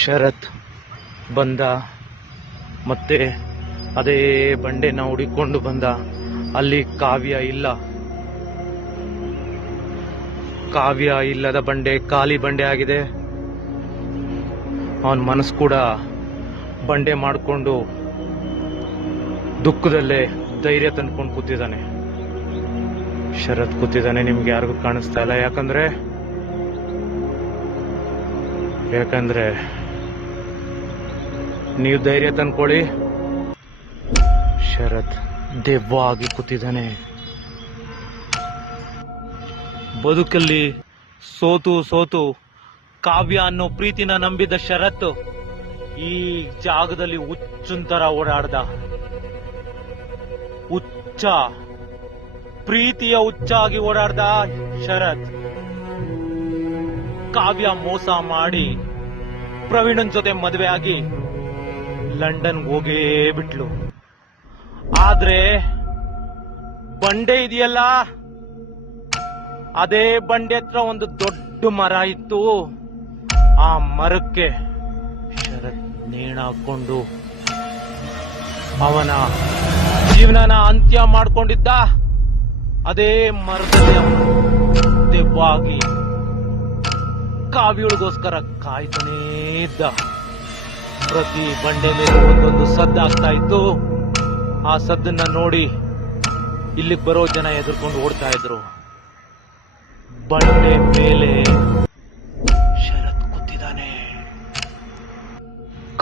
ಶರತ್ ಬಂದ, ಮತ್ತೆ ಅದೇ ಬಂಡೆನ ಹುಡುಕೊಂಡು ಬಂದ. ಅಲ್ಲಿ ಕಾವ್ಯ ಇಲ್ಲ. ಕಾವ್ಯ ಇಲ್ಲದ ಬಂಡೆ ಖಾಲಿ ಬಂಡೆ ಆಗಿದೆ. ಅವನ ಮನಸ್ಸು ಕೂಡ ಬಂಡೆ ಮಾಡಿಕೊಂಡು ದುಃಖದಲ್ಲೇ ಧೈರ್ಯ ತಂದ್ಕೊಂಡು ಕೂತಿದ್ದಾನೆ. ಶರತ್ ಕೂತಿದ್ದಾನೆ, ನಿಮ್ಗೆ ಯಾರಿಗೂ ಕಾಣಿಸ್ತಾ ಇಲ್ಲ. ಯಾಕಂದ್ರೆ ನೀವು ಧೈರ್ಯ ತಂದ್ಕೊಳ್ಳಿ. ಶರತ್ ದೆವ್ವ ಆಗಿ ಕೂತಿದ್ದಾನೆ. ಬದುಕಲ್ಲಿ ಸೋತು ಕಾವ್ಯ ಅನ್ನೋ ಪ್ರೀತಿನ ನಂಬಿದ ಶರತ್ ಈ ಜಾಗದಲ್ಲಿ ಹುಚ್ಚುಂತರ ಓಡಾಡ್ದ. ಹುಚ್ಚ, ಪ್ರೀತಿಯ ಹುಚ್ಚಾಗಿ ಓಡಾಡ್ದ ಶರತ್. ಕಾವ್ಯ ಮೋಸ ಮಾಡಿ ಪ್ರವೀಣನ್ ಜೊತೆ ಮದುವೆ ಆಗಿ ಲಂಡನ್ ಹೋಗೇ ಬಿಟ್ಲು. ಆದ್ರೆ ಬಂಡೆ ಇದೆಯಲ್ಲ, ಅದೇ ಬಂಡೆ ಹತ್ರ ಒಂದು ದೊಡ್ಡ ಮರ ಇತ್ತು. ಆ ಮರಕ್ಕೆ ಶರತ್ ನೇಣಾಕೊಂಡು ಅವನ ಜೀವನನ ಅಂತ್ಯ ಮಾಡ್ಕೊಂಡಿದ್ದ. ಅದೇ ಮರದಲ್ಲಿ ದೆವ್ವಾಗಿ ಕಾವ್ಯಳಿಗೋಸ್ಕರ ಕಾಯ್ತಾನೇ ಇದ್ದ. ಪ್ರತಿ ಬಂಡೆ ಮೇಲೆ ಒಂದೊಂದು ಸದ್ದಾಗ್ತಾ ಇತ್ತು. ಆ ಸದ್ದನ್ನ ನೋಡಿ ಇಲ್ಲಿಗೆ ಬರೋ ಜನ ಎದುರ್ಕೊಂಡು ಓಡ್ತಾ ಇದ್ರು. ಬಂಡೆ ಮೇಲೆ ಶರತ್ ಕೂತಿದ್ದಾನೆ.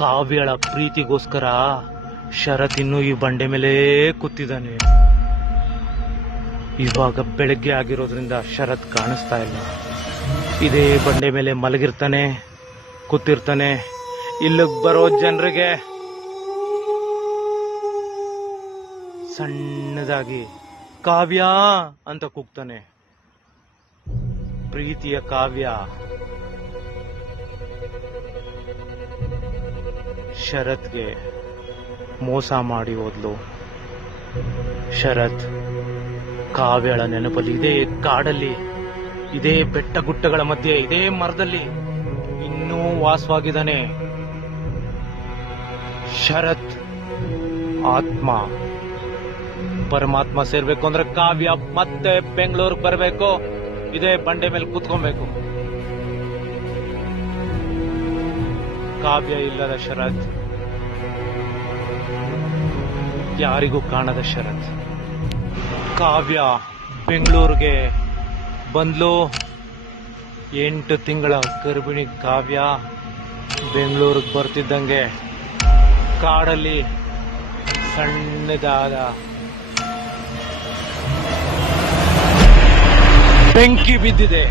ಕಾವ್ಯಳ ಪ್ರೀತಿಗೋಸ್ಕರ ಶರತ್ ಇನ್ನೂ ಈ ಬಂಡೆ ಮೇಲೆ ಕೂತಿದ್ದಾನೆ. ಇವಾಗ ಬೆಳಗ್ಗೆ ಆಗಿರೋದ್ರಿಂದ ಶರತ್ ಕಾಣಿಸ್ತಾ ಇಲ್ಲ. ಇದೇ ಬಂಡೆ ಮೇಲೆ ಮಲಗಿರ್ತಾನೆ, ಕೂತಿರ್ತಾನೆ. ಇಲ್ಲಿಗೆ ಬರೋ ಜನರಿಗೆ ಸಣ್ಣದಾಗಿ ಕಾವ್ಯ ಅಂತ ಕೂಗ್ತಾನೆ. ಪ್ರೀತಿಯ ಕಾವ್ಯ ಶರತ್ಗೆ ಮೋಸ ಮಾಡಿ ಹೋದ್ಲು. ಶರತ್ ಕಾವ್ಯಳ ನೆನಪಲ್ಲಿ ಇದೇ ಕಾಡಲ್ಲಿ, ಇದೇ ಬೆಟ್ಟ ಗುಟ್ಟಗಳ ಮಧ್ಯೆ, ಇದೇ ಮರದಲ್ಲಿ ಇನ್ನೂ ವಾಸವಾಗಿದ್ದಾನೆ. ಶರತ್ ಆತ್ಮ ಪರಮಾತ್ಮ ಸೇರ್ಬೇಕು ಅಂದ್ರೆ ಕಾವ್ಯ ಮತ್ತೆ ಬೆಂಗಳೂರಿಗೆ ಬರಬೇಕು, ಇದೇ ಬಂಡೆ ಮೇಲೆ ಕೂತ್ಕೊಬೇಕು. ಕಾವ್ಯ ಇಲ್ಲದ ಶರತ್, ಯಾರಿಗೂ ಕಾಣದ ಶರತ್. ಕಾವ್ಯ ಬೆಂಗಳೂರಿಗೆ ಬಂದ್ಲು. 8 ತಿಂಗಳ ಗರ್ಭಿಣಿ ಕಾವ್ಯ ಬೆಂಗಳೂರಿಗೆ ಬರ್ತಿದ್ದಂಗೆ ಕಾಡಲ್ಲಿ ಸಣ್ಣದಾದ ಬೆಂಕಿ ಬಿದ್ದಿದೆ.